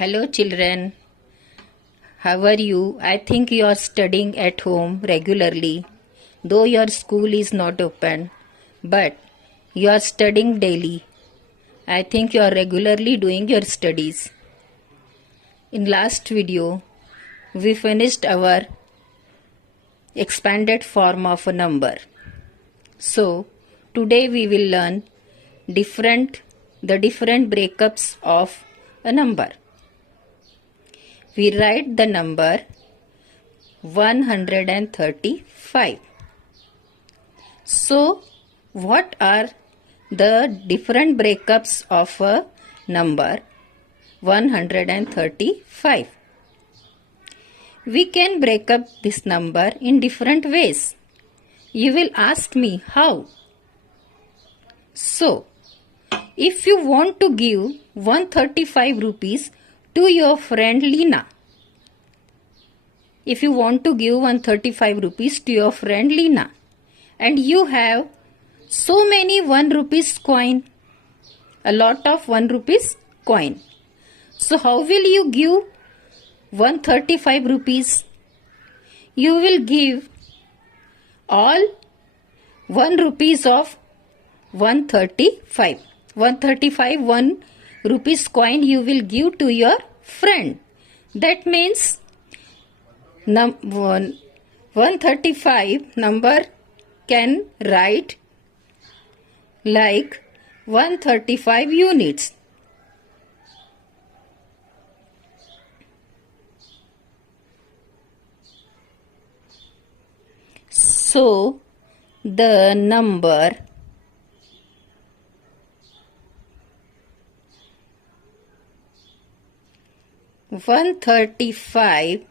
Hello, children. How are you? I think you are studying at home regularly, though your school is not open, but you are studying daily. I think you are regularly doing your studies. In last video, we finished our expanded form of a number. So, today we will learn the different breakups of a number. We write the number 135. So, what are the different breakups of a number 135? We can break up this number in different ways. You will ask me how. So, if you want to give 135 rupees to your friend Lina, if you want to give 135 rupees to your friend Lina, and you have so many 1 rupees coin, a lot of 1 rupees coin. So how will you give 135 rupees? You will give all 1 rupees of 135. 135 1 rupees coin you will give to your friend. That means 135 number can write like 135 units. So the number 135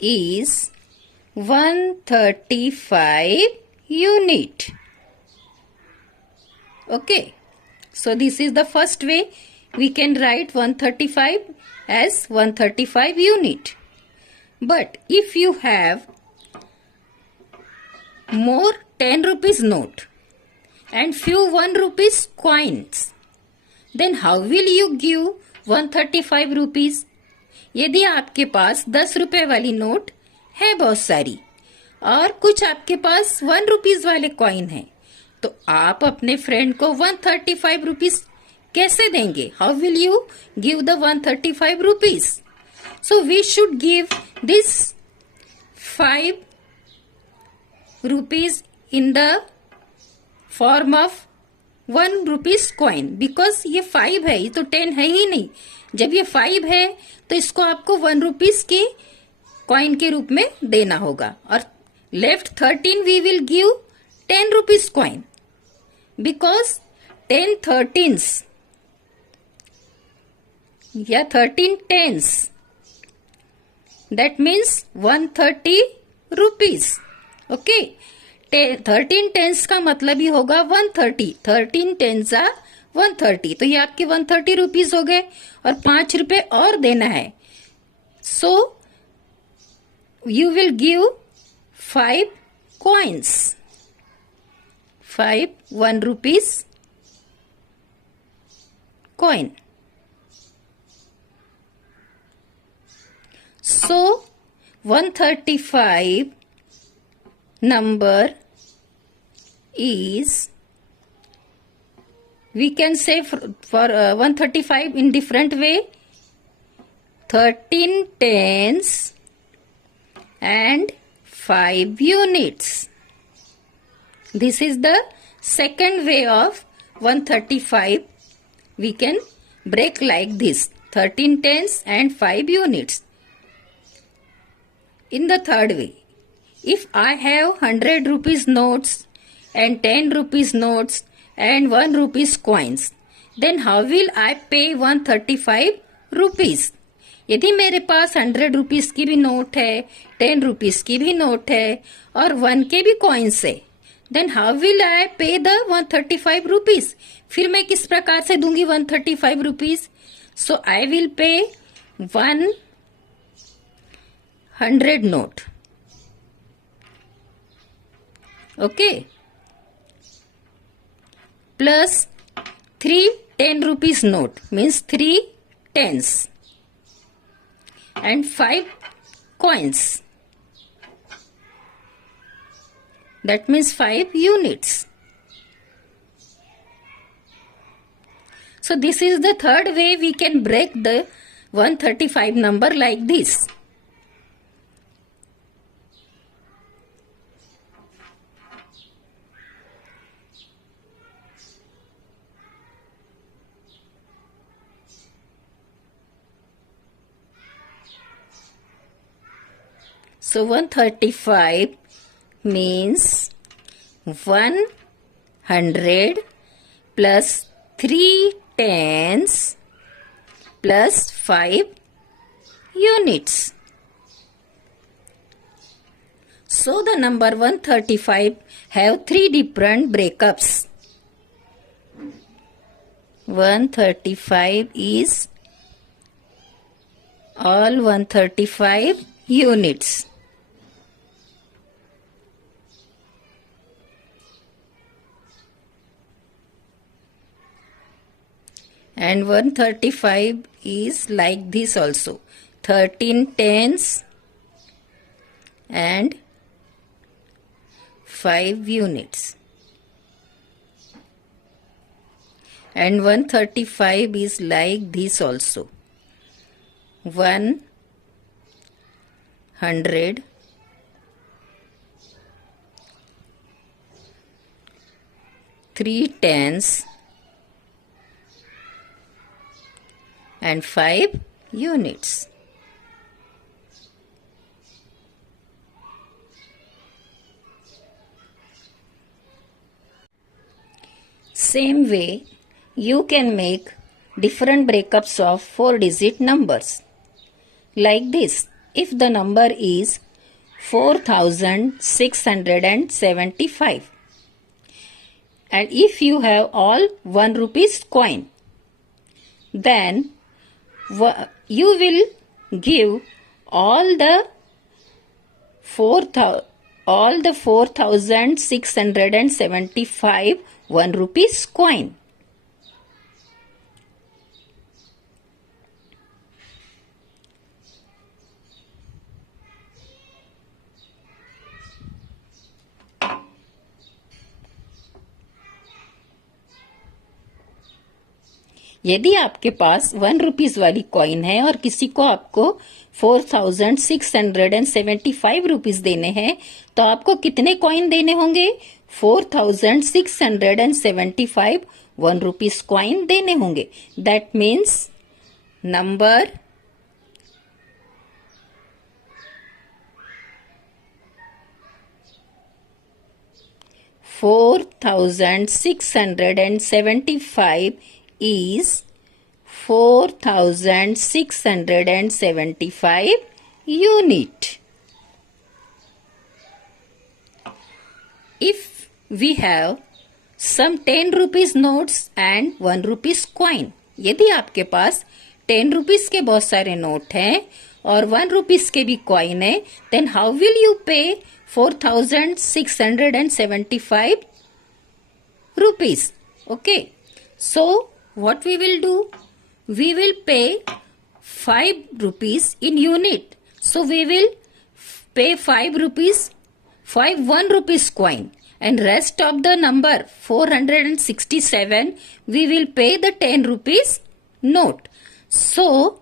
is 135 unit. Okay. So this is the first way we can write 135 as 135 unit. But if you have more 10 rupees note and few 1 rupees coins, then how will you give 135 rupees? यदि आपके पास 10 रुपए वाली note है बहुत सारी और कुछ आपके पास 1 रुपीज वाले कॉइन है, तो आप अपने फ्रेंड को 135 रुपीज कैसे देंगे? How will you give the 135 rupees? So we should give this 5 rupees in the form of 1 rupees coin, because ये 5 है, ये तो 10 है ही नहीं. जब ये 5 है तो इसको आपको 1 रुपीज के कॉइन के रूप में देना होगा. और left 13 we will give 10 rupees coin, because 10 13s या 13 10s, that means 130 rupees. Okay. 13 tens का मतलब ही होगा 130. 13 टेंस आ 130. तो ये आपके 130 रुपीज हो गए और 5 रुपए और देना है. So you will give 5 coins, 5 1 rupees coin. So 135 number is, we can say for 135 in different way, 13 tens and 5 units. This is the second way of 135. We can break like this, 13 tens and 5 units. In the third way, if I have 100 rupees notes and 10 rupees notes and 1 rupees coins, then how will I pay 135 rupees? यदि मेरे पास 100 rupees की भी note है, 10 rupees की भी note है और 1 के भी कॉइन्स है, then how will I pay the 135 rupees? फिर मैं किस प्रकार से दूंगी 135 rupees? So I will pay 100 note. Okay, plus 3 10 rupees note means 3 tens. and 5 coins. That means 5 units. So this is the third way we can break the 135 number like this. So 135 means 100 plus 3 tens plus 5 units. So the number 135 have 3 different breakups. 135 is all 135 units. And 135 is like this also. 13 tens and 5 units. And 135 is like this also. 100 3 tens and 5 units. Same way, you can make different breakups of 4-digit numbers. Like this, if the number is 4675 and if you have all 1 rupees coin, then you will give all the 4675 1 rupees coin. यदि आपके पास 1 rupees वाली coin है और किसी को आपको 4675 rupees देने हैं, तो आपको कितने कॉइन देने होंगे? 4675 1 रुपीज कॉइन देने होंगे. That means number 4675 is 4675 unit. If we have some 10 rupees notes and 1 rupees coin, यदि आपके पास 10 rupees के बहुत सारे नोट हैं और 1 rupees के भी कॉइन है, then how will you pay 4675 rupees? Okay, so what we will do? We will pay 5 rupees in unit. So we will pay 5 rupees, 1 rupees coin, and rest of the number 467 we will pay the 10 rupees note. So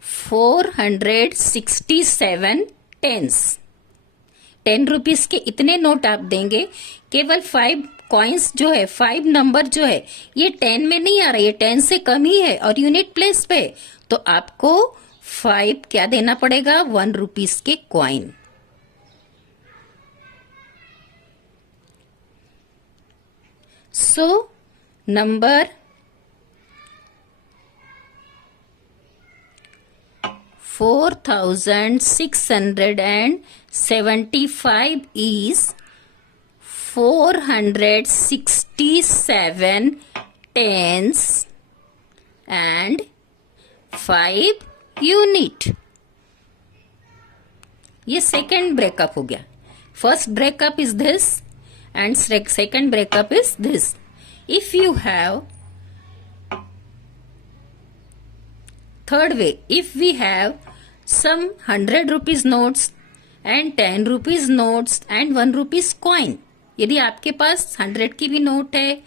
467 tens. 10 rupees के इतने note आप देंगे. केवल 5 coins जो है, 5 number जो है, ये 10 में नहीं आ रहा, ये 10 से कम ही है और यूनिट प्लेस पे, तो आपको 5 क्या देना पड़ेगा? 1 रुपीज के coin. So number 4675 is 467 tens and 5 unit. ये सेकेंड ब्रेकअप हो गया. First breakup is this and second breakup is this. If you have Third way, if we have some 100 rupees notes and 10 rupees notes and 1 rupees coin, यदि आपके पास 100 की भी note है,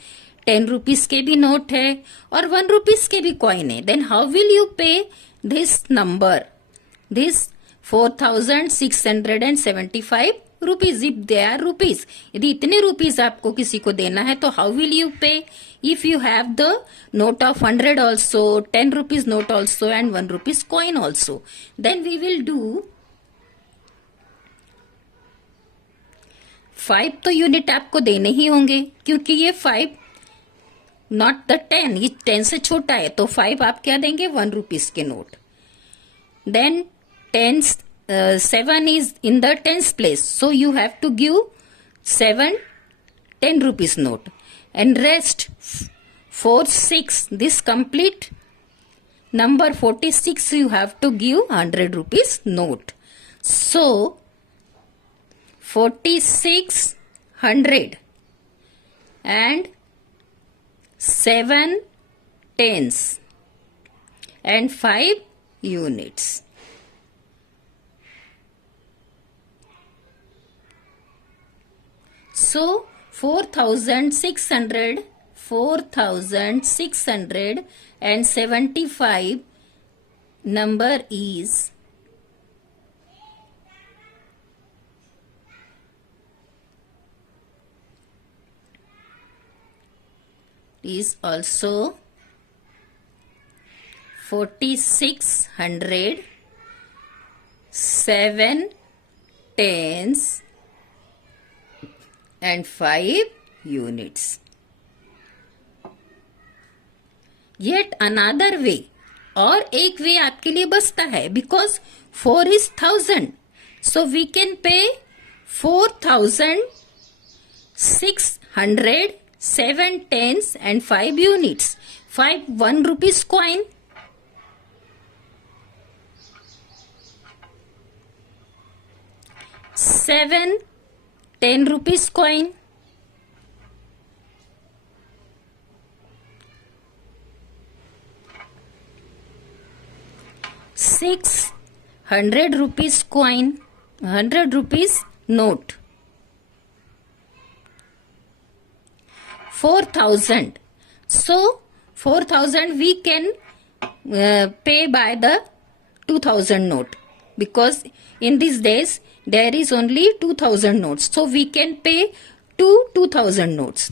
10 rupees के भी नोट है और 1 rupees के भी कॉइन है, then how will you pay this number, this 4675 rupees if they are rupees? यदि इतने rupees आपको किसी को देना है तो how will you pay? If you have the note of 100 also, 10 rupees note also and 1 rupees coin also, then we will do 5 तो unit आपको देने ही होंगे क्योंकि ये 5 नॉट द 10, ये 10 से छोटा है, तो 5 आप क्या देंगे, 1 रुपीज के note. Then 7 is in the 10th place, so you have to give 7 10 rupees note, and rest 4 6, this complete number 46 you have to give 100 rupees note. So 46 100 and 7 tens and 5 units. So 4675 number is also 4600, 7 tens and 5 units. Yet another way, और एक वे आपके लिए बचता है, because 4 is 1000, so we can pay 4600, 7 tens and 5 units. 5 1 rupees coin, 7 10 rupees coin, 6 100 rupees coin, 100 rupees note, 4000. So 4000 we can pay by the 2000 note, because in these days there is only 2000 notes, so we can pay 2000 notes.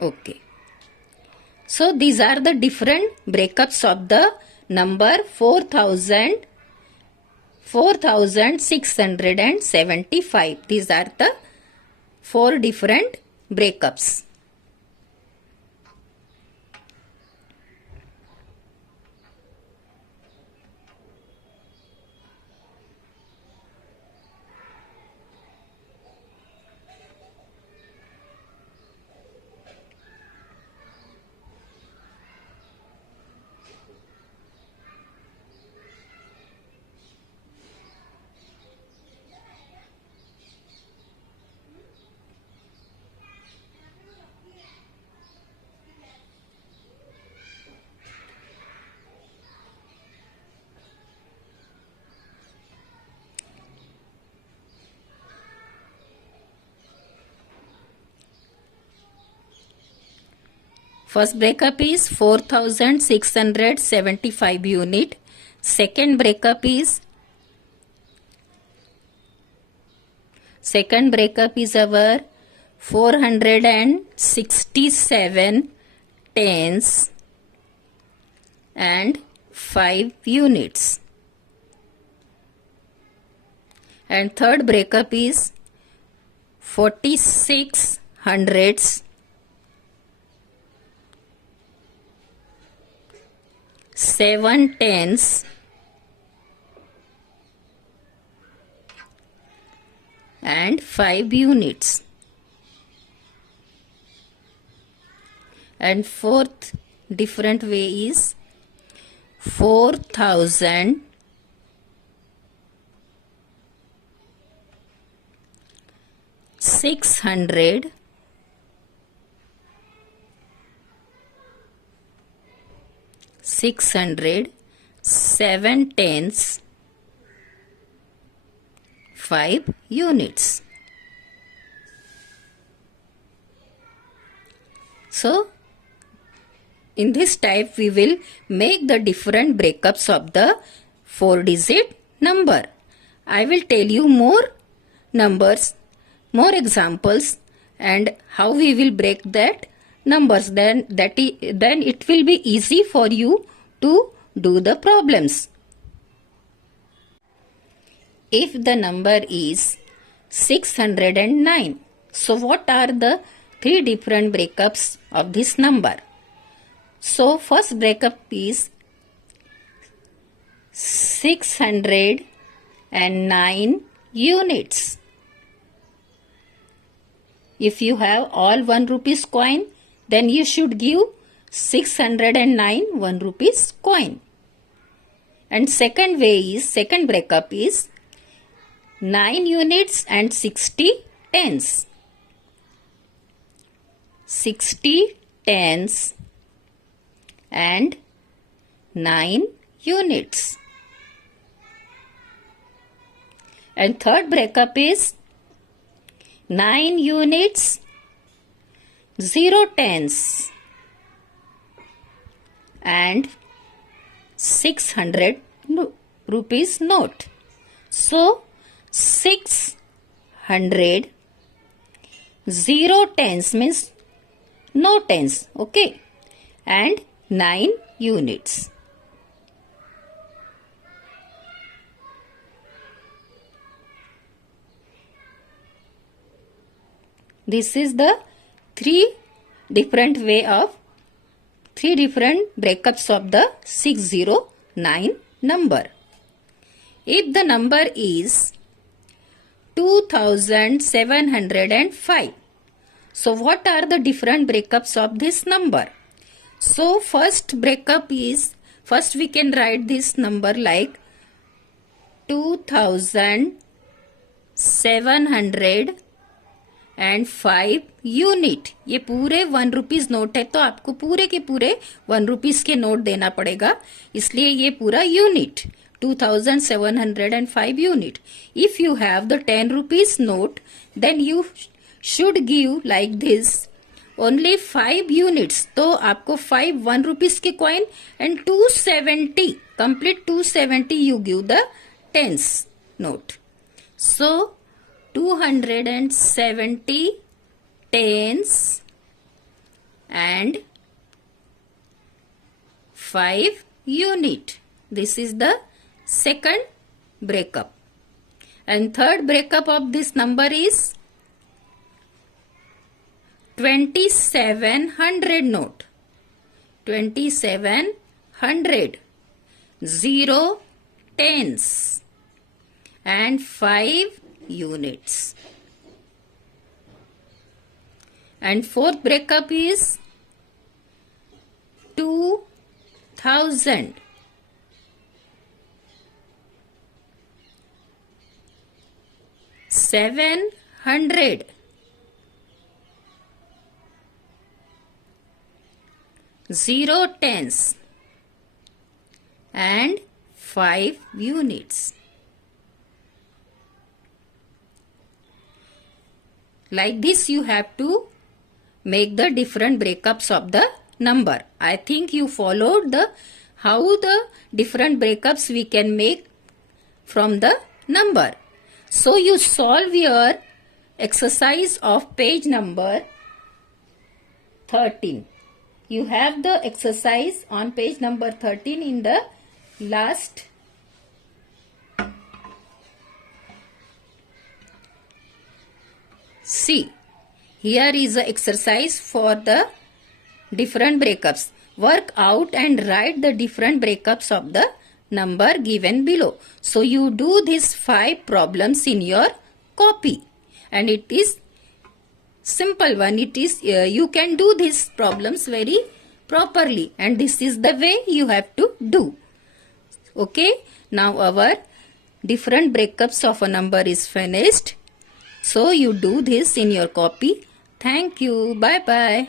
Okay, so these are the different breakups of the number 4675. These are the 4 different breakups. First breakup is 4675 unit. Second breakup is our 467 tens and 5 units. And third breakup is 46 hundreds, 7 tens and 5 units. And fourth different way is 4000 600, 7 tens, 5 units. So, in this type we will make the different breakups of the 4-digit number. I will tell you more numbers, more examples, and how we will break that numbers. Then it will be easy for you to do the problems. If the number is 609, so what are the 3 different breakups of this number? So first breakup is 609 units. If you have all 1 rupees coin, then you should give 609 1 rupees coin. And second breakup is 9 units and 60 tens. 60 tens and 9 units. And third breakup is 9 units, 0 tens and 600 rupees note. So 600, 0 tens means no tens, okay, and 9 units. This is the 3 different breakups of the 609 number. If the number is 2705, so what are the different breakups of this number? So first breakup is, first we can write this number like 2705 unit. ये पूरे 1 rupees note है तो आपको पूरे के पूरे 1 rupees के note देना पड़ेगा, इसलिए ये पूरा unit 2705 unit. If you have the 10 rupees note, then you should give like this only 5 units. तो आपको 5 1 rupees के coin and 270 complete 270 you give the tens note. So 270 tens and 5 unit. This is the second breakup. And third breakup of this number is 2700 note. 2700, 0 tens and 5 units. And fourth breakup is 2000. 700, 0 tens and 5 units. Like this you have to make the different breakups of the number. I think you followed how the different breakups we can make from the number. So you solve your exercise of page number 13. You have the exercise on page number 13 in the last See, here is the exercise for the different breakups. Work out and write the different breakups of the number given below. So you do these 5 problems in your copy, and it is simple one. It is you can do these problems very properly, and this is the way you have to do. Okay, now our different breakups of a number is finished. So you do this in your copy. Thank you. Bye bye.